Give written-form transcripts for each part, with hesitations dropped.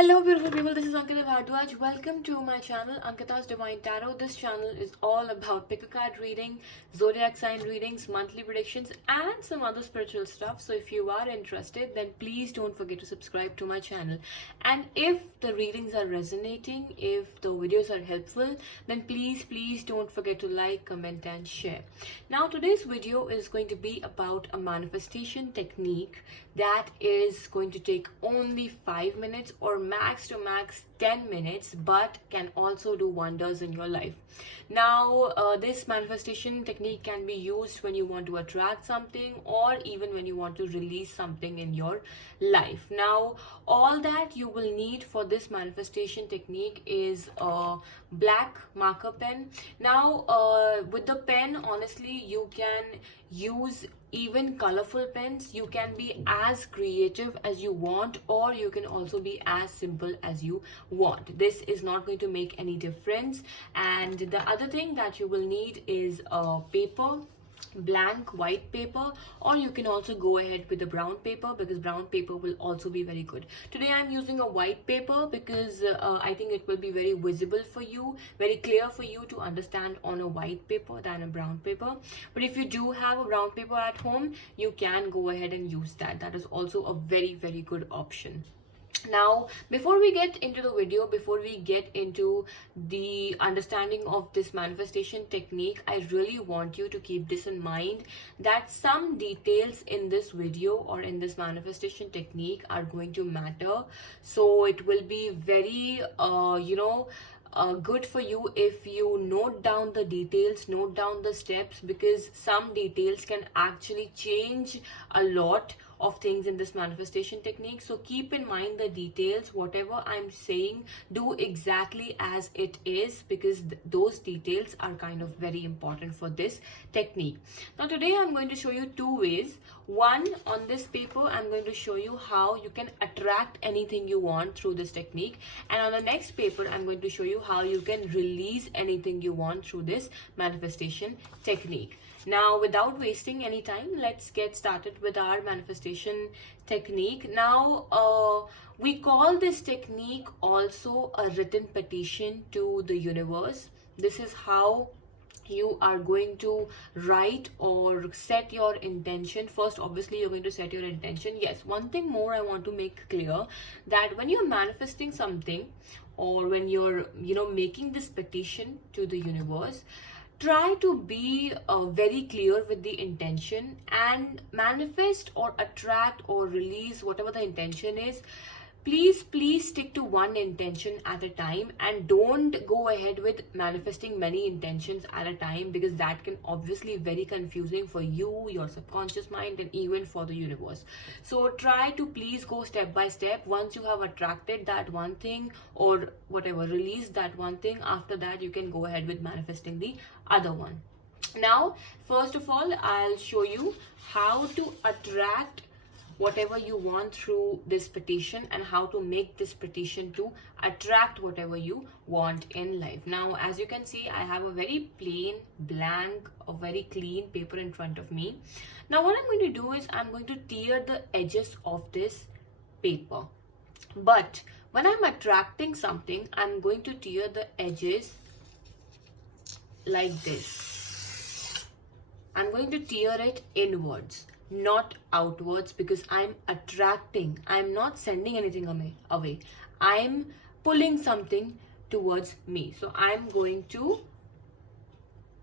Hello beautiful people, this is Ankita Bhardwaj. Welcome to my channel Ankita's Divine Tarot. This channel is all about pick a card reading, zodiac sign readings, monthly predictions and some other spiritual stuff. So if you are interested, then please don't forget to subscribe to my channel. And if the readings are resonating, if the videos are helpful, then please don't forget to like, comment and share. Now today's video is going to be about a manifestation technique that is going to take only 5 minutes or max to max 10 minutes, but can also do wonders in your life. Now this manifestation technique can be used when you want to attract something or even when you want to release something in your life. Now all that you will need for this manifestation technique is a black marker pen. Now with the pen, honestly, you can use even colorful pens. You can be as creative as you want, or you can also be as simple as you want. This is not going to make any difference. And the other thing that you will need is a paper, blank white paper, or you can also go ahead with the brown paper, because brown paper will also be very good. Today I'm using a white paper because I think it will be very visible for you, very clear for you to understand on a white paper than a brown paper. But if you do have a brown paper at home, you can go ahead and use that. That is also a very good option. Now, before we get into the video, before we get into the understanding of this manifestation technique, I really want you to keep this in mind, that some details in this video or in this manifestation technique are going to matter. So it will be very good for you if you note down the details, note down the steps, because some details can actually change a lot of things in this manifestation technique. So keep in mind the details. Whatever I'm saying, do exactly as it is, because those details are kind of very important for this technique. Now today I'm going to show you two ways. One, on this paper I'm going to show you how you can attract anything you want through this technique, and on the next paper I'm going to show you how you can release anything you want through this manifestation technique. Now, without wasting any time, let's get started with our manifestation technique. Now, we call this technique also a written petition to the universe. This is how you are going to write or set your intention. First, obviously, you're going to set your intention. Yes, one thing more I want to make clear, that when you're manifesting something, or when you're, making this petition to the universe, try to be very clear with the intention and manifest or attract or release whatever the intention is. Please stick to one intention at a time, and don't go ahead with manifesting many intentions at a time, because that can obviously be very confusing for you, your subconscious mind, and even for the universe. So try to please go step by step. Once you have attracted that one thing or whatever, release that one thing, after that you can go ahead with manifesting the other one. Now, first of all, I'll show you how to attract whatever you want through this petition, and how to make this petition to attract whatever you want in life. Now, as you can see, I have a very plain, blank, a very clean paper in front of me. Now, what I'm going to do is I'm going to tear the edges of this paper. But when I'm attracting something, I'm going to tear the edges like this. I'm going to tear it inwards, not outwards, because I'm attracting. I'm not sending anything away. I'm pulling something towards me. So I'm going to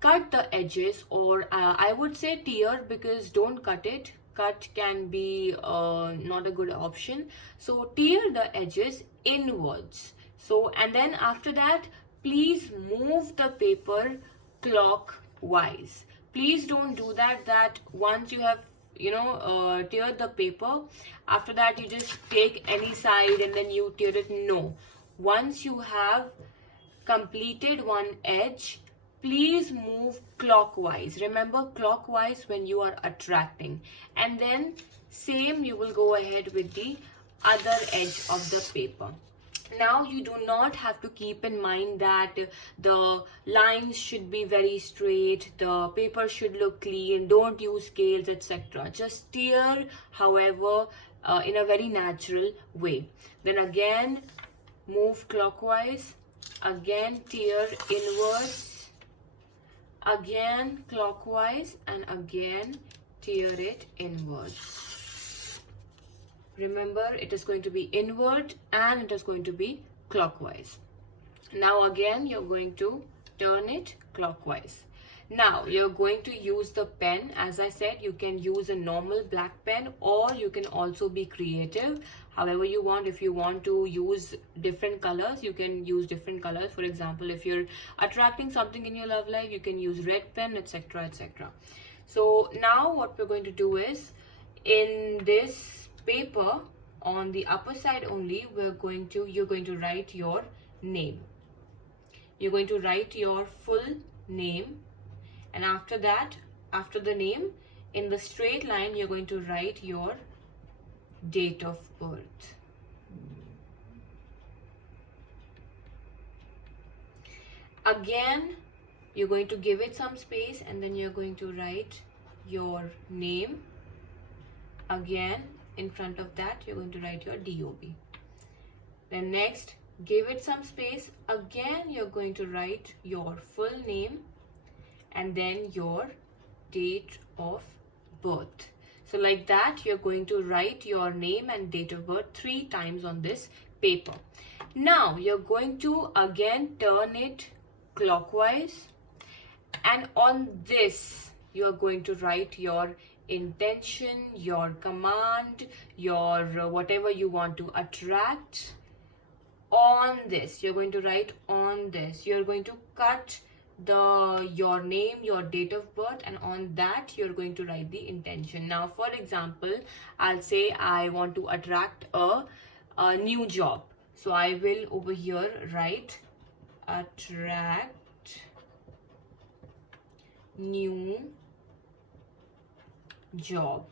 cut the edges, or I would say tear, because don't cut it. Cut can be not a good option. So tear the edges inwards. So, and then after that, please move the paper clockwise. Please don't do that once you have tear the paper, after that you just take any side and then you tear it. No, once you have completed one edge, please move clockwise. Remember, clockwise when you are attracting, and then same you will go ahead with the other edge of the paper. Now, you do not have to keep in mind that the lines should be very straight, the paper should look clean, don't use scales, etc. Just tear however in a very natural way. Then again move clockwise, again tear inwards, again clockwise, and again tear it inwards. Remember, it is going to be inward and it is going to be clockwise. Now again you're going to turn it clockwise. Now you're going to use the pen. As I said, you can use a normal black pen, or you can also be creative however you want. If you want to use different colors, you can use different colors. For example, if you're attracting something in your love life, you can use red pen, etc, etc. So now what we're going to do is, in this paper on the upper side only, you're going to write your name. You're going to write your full name, and after that, after the name, in the straight line, you're going to write your date of birth. Again, you're going to give it some space, and then you're going to write your name. Again, in front of that, you're going to write your DOB. Then next, give it some space. Again, you're going to write your full name and then your date of birth. So like that, you're going to write your name and date of birth 3 times on this paper. Now you're going to again turn it clockwise, and on this you're going to write your intention, your command, your whatever you want to attract. On this you're going to write, on this you're going to cut your name, your date of birth, and on that you're going to write the intention. Now for example, I'll say I want to attract a new job, so I will over here write attract new job.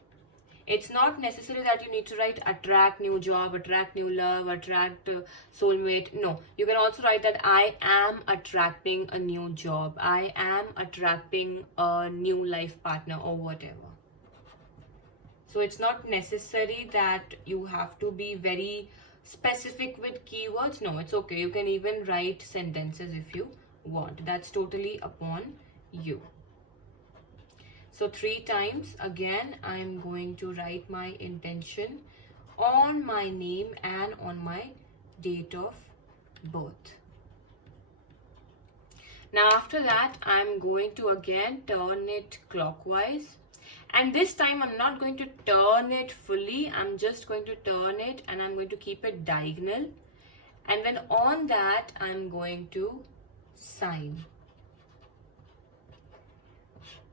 It's not necessary that you need to write attract new job, attract new love, attract soulmate. No, you can also write that I am attracting a new job, I am attracting a new life partner, or whatever. So it's not necessary that you have to be very specific with keywords. No, it's okay. You can even write sentences if you want. That's totally upon you. So 3 times again, I'm going to write my intention on my name and on my date of birth. Now after that, I'm going to again turn it clockwise, and this time I'm not going to turn it fully. I'm just going to turn it and I'm going to keep it diagonal, and then on that I'm going to sign.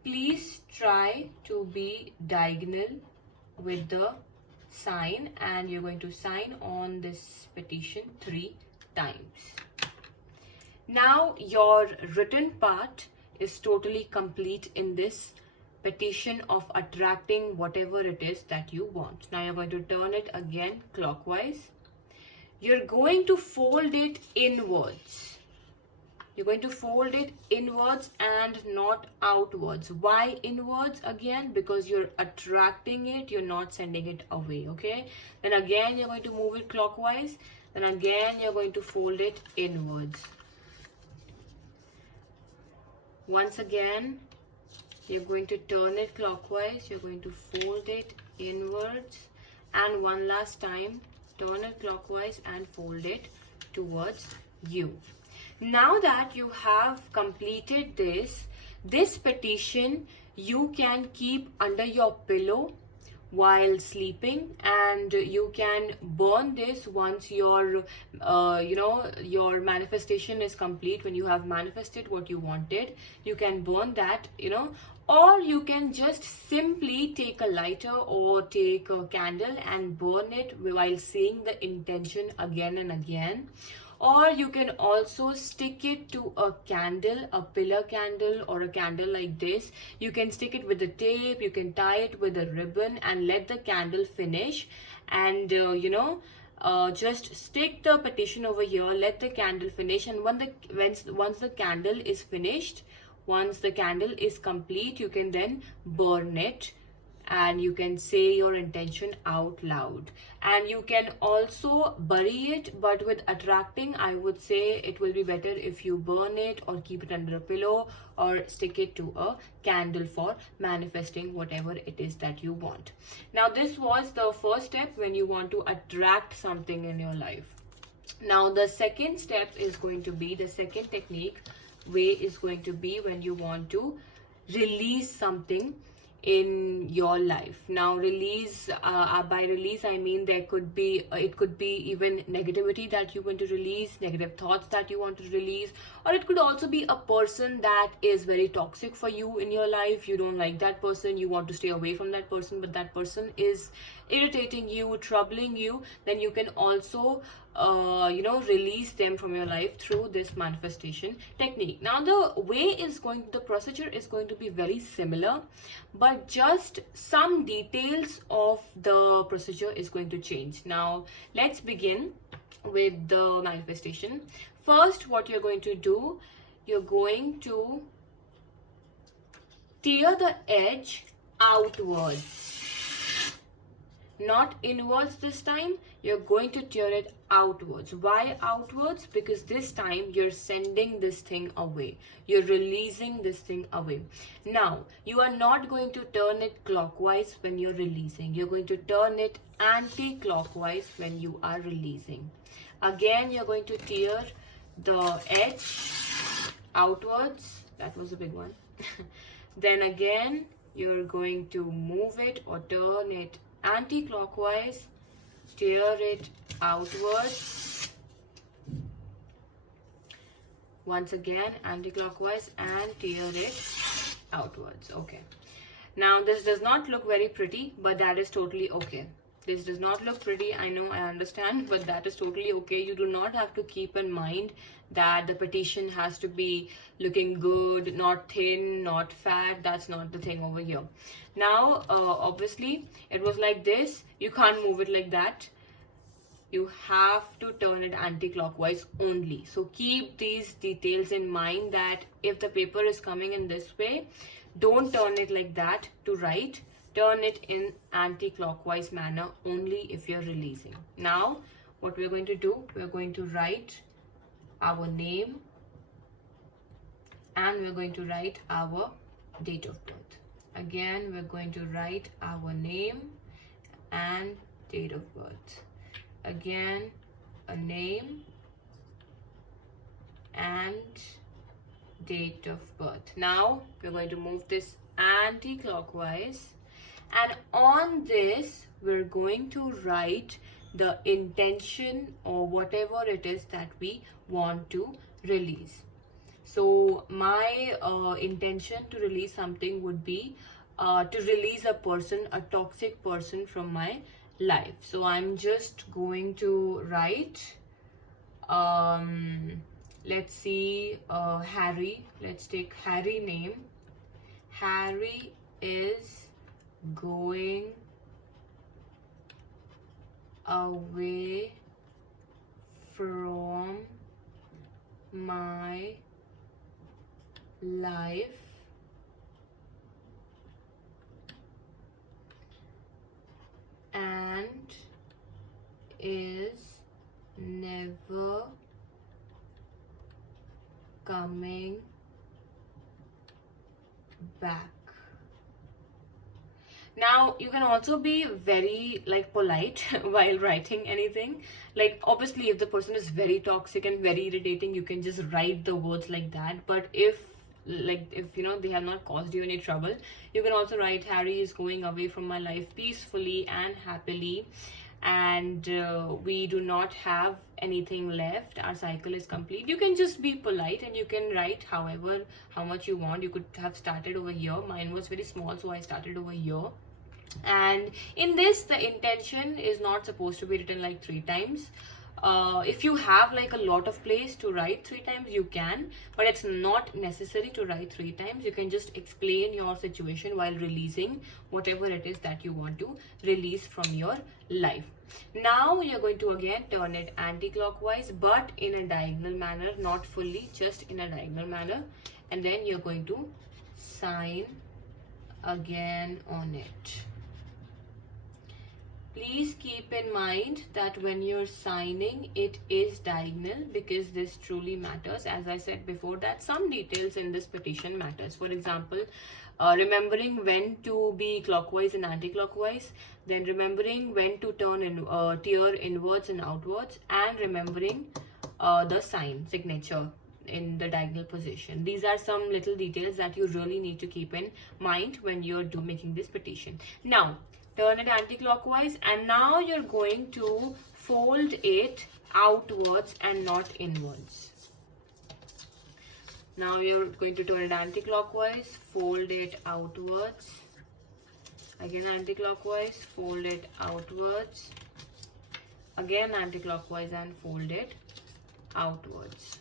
Please try to be diagonal with the sign, and you're going to sign on this petition 3 times. Now your written part is totally complete in this petition of attracting whatever it is that you want. Now you're going to turn it again clockwise. You're going to fold it inwards. You're going to fold it inwards and not outwards. Why inwards? Again, because you're attracting it, you're not sending it away, okay? Then again, you're going to move it clockwise. Then again, you're going to fold it inwards. Once again, you're going to turn it clockwise. You're going to fold it inwards. And one last time, turn it clockwise and fold it towards you. Now that you have completed this petition, you can keep under your pillow while sleeping, and you can burn this once your your manifestation is complete. When you have manifested what you wanted, you can burn that, or you can just simply take a lighter or take a candle and burn it while saying the intention again and again. Or you can also stick it to a candle, a pillar candle, or a candle like this. You can stick it with a tape, you can tie it with a ribbon and let the candle finish. And just stick the petition over here, let the candle finish. And once the candle is finished, once the candle is complete, you can then burn it and you can say your intention out loud. And you can also bury it, but with attracting, I would say it will be better if you burn it or keep it under a pillow or stick it to a candle for manifesting whatever it is that you want. Now, this was the first step when you want to attract something in your life. Now, the second step is going to be, the second technique way is going to be when you want to release something in your life. Now, release, by release I mean there could be it could be even negativity that you want to release, negative thoughts that you want to release, or it could also be a person that is very toxic for you in your life. You don't like that person, you want to stay away from that person, but that person is irritating you, troubling you. Then you can also release them from your life through this manifestation technique. Now, the procedure is going to be very similar, but just some details of the procedure is going to change. Now, let's begin with the manifestation. First, what you're going to do, you're going to tear the edge outwards, not inwards this time. You're going to tear it outwards. Why outwards? Because this time you're sending this thing away, you're releasing this thing away. Now, you are not going to turn it clockwise when you're releasing, you're going to turn it anti-clockwise when you are releasing. Again, you're going to tear the edge outwards. That was a big one. Then again, you're going to move it or turn it anti-clockwise, tear it outwards. Once again, anti-clockwise and tear it outwards. Okay. Now, this does not look very pretty, but that is totally okay. This does not look pretty, I know, I understand, but that is totally okay. You do not have to keep in mind that the petition has to be looking good, not thin, not fat. That's not the thing over here. Now, obviously, it was like this. You can't move it like that. You have to turn it anti-clockwise only. So keep these details in mind, that if the paper is coming in this way, don't turn it like that to write. Turn it in anti-clockwise manner only if you're releasing. Now, what we're going to do, we're going to write our name and we're going to write our date of birth. Again, we're going to write our name and date of birth. Again, a name and date of birth. Now, we're going to move this anti-clockwise. And on this, we're going to write the intention or whatever it is that we want to release. So my intention to release something would be to release a person, a toxic person from my life. So I'm just going to write, let's see, Harry. Let's take Harry name. Harry is going away from my life and is never coming back. Now, you can also be very polite while writing anything. Like, obviously, if the person is very toxic and very irritating, you can just write the words like that. But if they have not caused you any trouble, you can also write, Harry is going away from my life peacefully and happily, and we do not have anything left, our cycle is complete. You can just be polite and you can write how much you want. You could have started over here. Mine was very small, so I started over here. And in this, the intention is not supposed to be written like 3 times. If you have a lot of place to write 3 times, you can, but it's not necessary to write 3 times. You can just explain your situation while releasing whatever it is that you want to release from your life. Now you're going to again turn it anti-clockwise, but in a diagonal manner, not fully, just in a diagonal manner, and then you're going to sign again on it. Please keep in mind that when you're signing, it is diagonal because this truly matters. As I said before, that some details in this petition matters. For example, remembering when to be clockwise and anti-clockwise, then remembering when to turn in tear inwards and outwards, and remembering the sign signature in the diagonal position. These are some little details that you really need to keep in mind when you're making this petition. Now turn it anti-clockwise, and now you're going to fold it outwards and not inwards. Now you're going to turn it anti-clockwise, fold it outwards, again anti-clockwise, fold it outwards, again anti-clockwise and fold it outwards.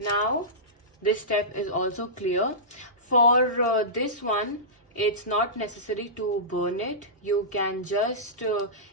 Now this step is also clear. For this one, it's not necessary to burn it. You can just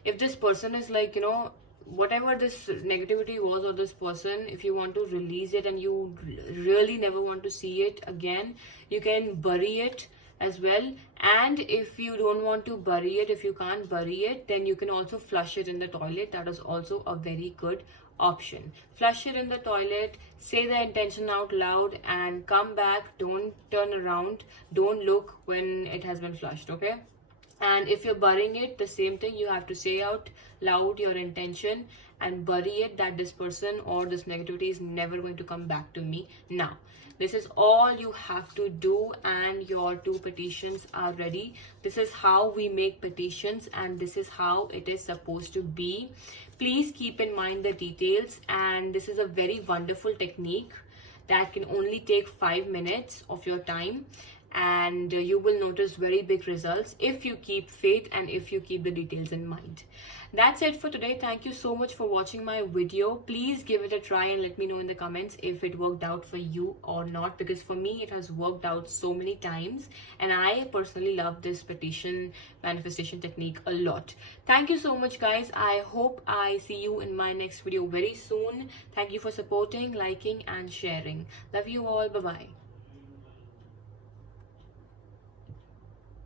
if this person is like, you know, whatever this negativity was or this person, if you want to release it and you really never want to see it again, you can bury it as well. And if you don't want to bury it, if you can't bury it, then you can also flush it in the toilet. That is also a very good option. Flush it in the toilet, say the intention out loud, and come back. Don't turn around, don't look when it has been flushed, okay? And if you're burying it, the same thing, you have to say out loud your intention and bury it, that this person or this negativity is never going to come back to me now. This is all you have to do, and your 2 petitions are ready. This is how we make petitions, and this is how it is supposed to be. Please keep in mind the details, and this is a very wonderful technique that can only take 5 minutes of your time, and you will notice very big results if you keep faith and if you keep the details in mind. That's it for today. Thank you so much for watching my video. Please give it a try and let me know in the comments if it worked out for you or not, because for me it has worked out so many times, and I personally love this petition manifestation technique a lot. Thank you so much, guys. I hope I see you in my next video very soon. Thank you for supporting, liking and sharing. Love you all. Bye bye.